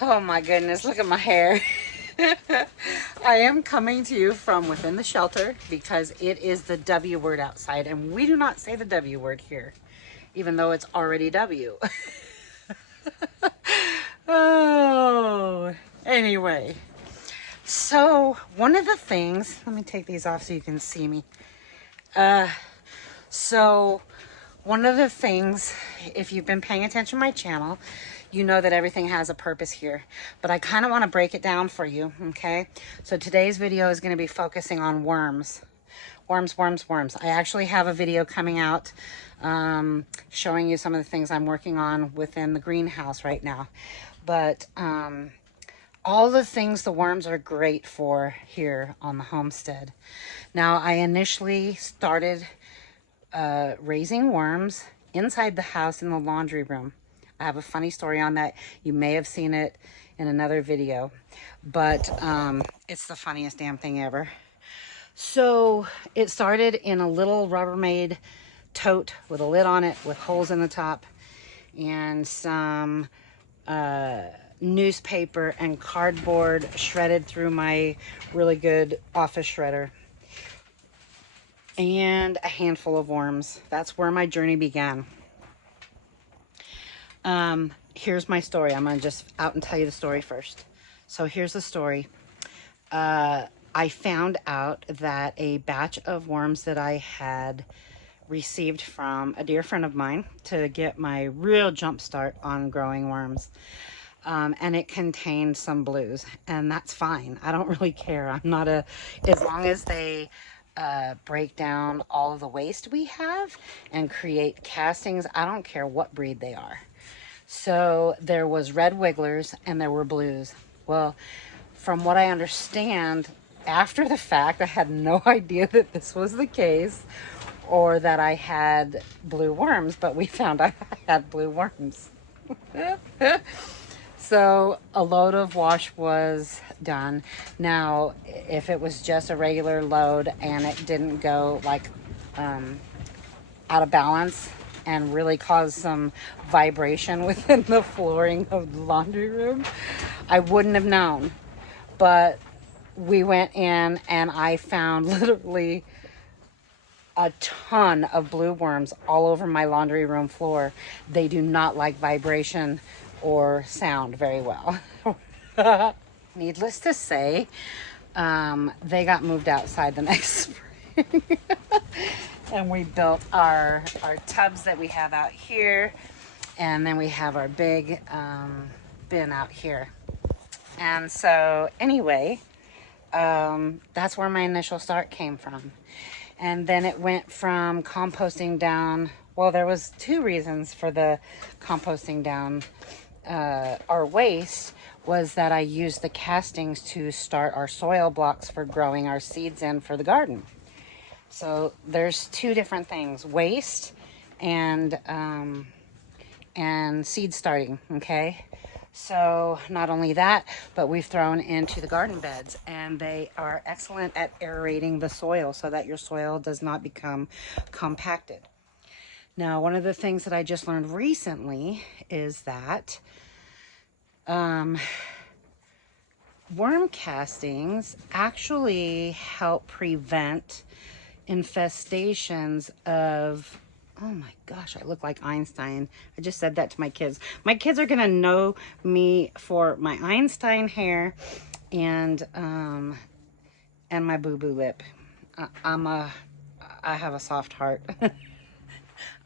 Oh my goodness, look at my hair. I am coming to you from within the shelter because it is the W word outside, and we do not say the W word here, even though it's already W. Oh, anyway. So one of the things, let me take these off so you can see me. So one of the things, if you've been paying attention to my channel, you know that everything has a purpose here. But I kind of want to break it down for you, okay? So today's video is going to be focusing on worms. Worms, worms, worms. I actually have a video coming out showing you some of the things I'm working on within the greenhouse right now. But all the things the worms are great for here on the homestead. Now, I initially started raising worms inside the house in the laundry room. I have a funny story on that. You may have seen it in another video, but it's the funniest damn thing ever. So it started in a little Rubbermaid tote with a lid on it with holes in the top and some newspaper and cardboard shredded through my really good office shredder, and a handful of worms. That's where my journey began. Here's my story. I'm gonna just out and tell you the story first. So here's the story. I found out that a batch of worms that I had received from a dear friend of mine to get my real jump start on growing worms. And it contained some blues, and that's fine. I don't really care. I'm not as long as they break down all of the waste we have and create castings, I don't care what breed they are. So there was red wigglers and there were blues. Well, from what I understand, after the fact, I had no idea that this was the case or that I had blue worms, but we found I had blue worms. So a load of wash was done. Now, if it was just a regular load and it didn't go like out of balance and really cause some vibration within the flooring of the laundry room, I wouldn't have known. But we went in and I found literally a ton of blue worms all over my laundry room floor. They do not like vibration or sound very well. Needless to say, they got moved outside the next spring. And we built our tubs that we have out here, and then we have our big bin out here. And so anyway, that's where my initial start came from. And then it went from composting down. Well, there was two reasons for the composting down our waste. Was that I used the castings to start our soil blocks for growing our seeds in for the garden. So there's two different things: waste and seed starting. Okay, so not only that, but we've thrown into the garden beds, and they are excellent at aerating the soil so that your soil does not become compacted. Now, one of the things that I just learned recently is that worm castings actually help prevent infestations of, oh my gosh, I look like Einstein. I just said that to my kids. My kids are gonna know me for my Einstein hair and my boo-boo lip. I have a soft heart.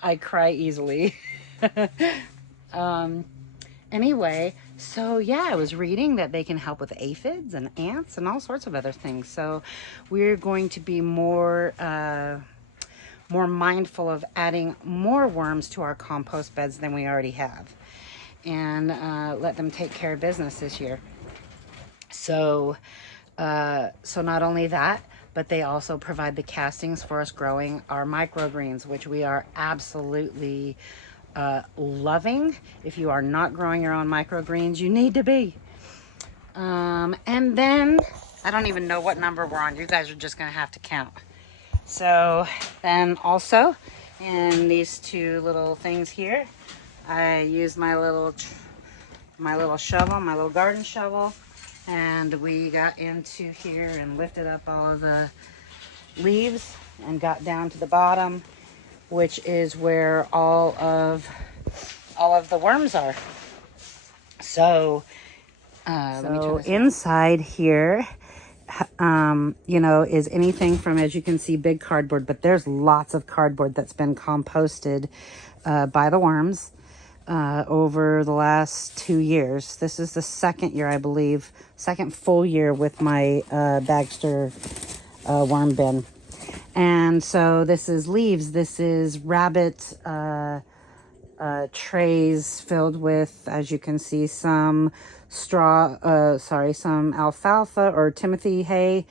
I cry easily. Anyway, so yeah, I was reading that they can help with aphids and ants and all sorts of other things. So we're going to be more mindful of adding more worms to our compost beds than we already have, and let them take care of business this year. So not only that, but they also provide the castings for us growing our microgreens, which we are absolutely loving. If you are not growing your own microgreens, you need to be. And then, I don't even know what number we're on. You guys are just gonna have to count. So then also, in these two little things here, I use my little my little shovel, my little garden shovel, and we got into here and lifted up all of the leaves and got down to the bottom, which is where all of the worms are. So, let me turn this inside here, you know, is anything from, as you can see, big cardboard, but there's lots of cardboard that's been composted by the worms over the last 2 years. This is the second year, I believe, second full year with my Bagster worm bin. And so this is leaves. This is rabbit trays filled with, as you can see, some some alfalfa or Timothy hay.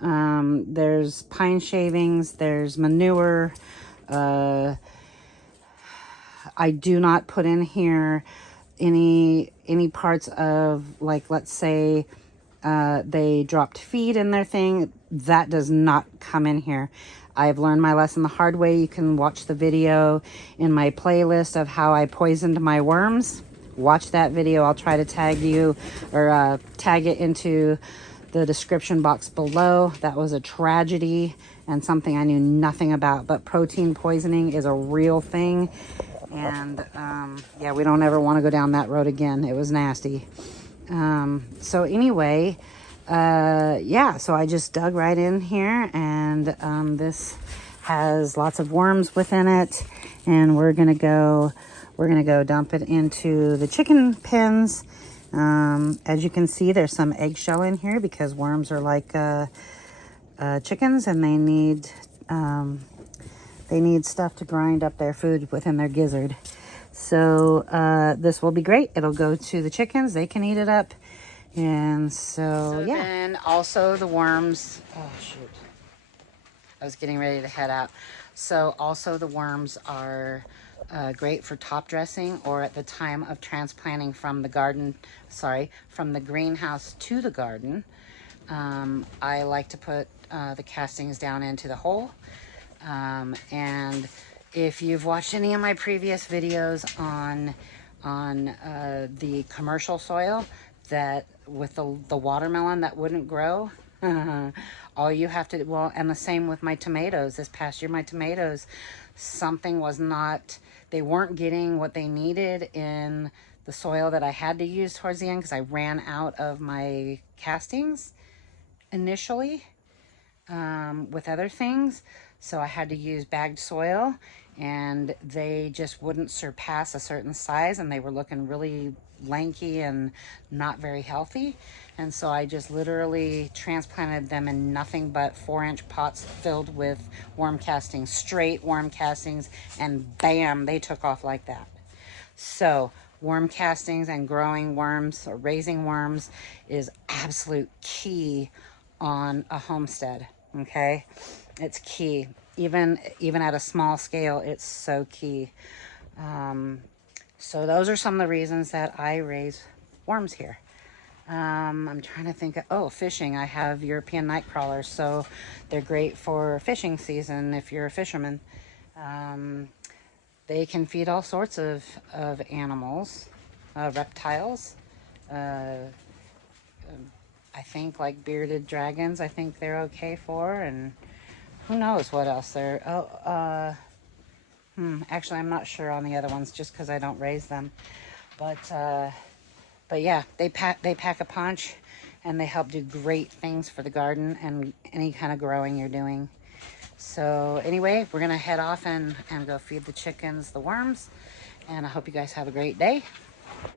There's pine shavings. There's manure. I do not put in here any parts of, like, let's say they dropped feed in their thing. That does not come in here. I've learned my lesson the hard way. You can watch the video in my playlist of how I poisoned my worms. Watch that video. I'll try to tag you or tag it into the description box below. That was a tragedy and something I knew nothing about, but protein poisoning is a real thing. And yeah, we don't ever want to go down that road again. It was nasty. So anyway, yeah, so I just dug right in here, and this has lots of worms within it, and we're gonna go dump it into the chicken pens. As you can see, there's some eggshell in here because worms are like chickens, and they need stuff to grind up their food within their gizzard. So this will be great. It'll go to the chickens. They can eat it up. And so yeah. Then also the worms. Oh, shoot. I was getting ready to head out. So also the worms are great for top dressing, or at the time of transplanting from the from the greenhouse to the garden. I like to put the castings down into the hole. And if you've watched any of my previous videos on the commercial soil that with the watermelon that wouldn't grow, all you have to, well, and the same with my tomatoes. This past year, my tomatoes, something was not, they weren't getting what they needed in the soil that I had to use towards the end, because I ran out of my castings initially with other things. So I had to use bagged soil, and they just wouldn't surpass a certain size, and they were looking really lanky and not very healthy. And so I just literally transplanted them in nothing but 4-inch pots filled with worm castings, straight worm castings, and bam, they took off like that. So worm castings and growing worms or raising worms is absolute key on a homestead. Okay, it's key. Even at a small scale, it's so key. So those are some of the reasons that I raise worms here. I'm trying to think of, fishing. I have European night crawlers, so they're great for fishing season if you're a fisherman. They can feed all sorts of animals, reptiles. I think like bearded dragons, I think they're okay for, and who knows what else they're, actually I'm not sure on the other ones just because I don't raise them. But yeah, they pack a punch, and they help do great things for the garden and any kind of growing you're doing. So anyway, we're gonna head off and go feed the chickens the worms, and I hope you guys have a great day.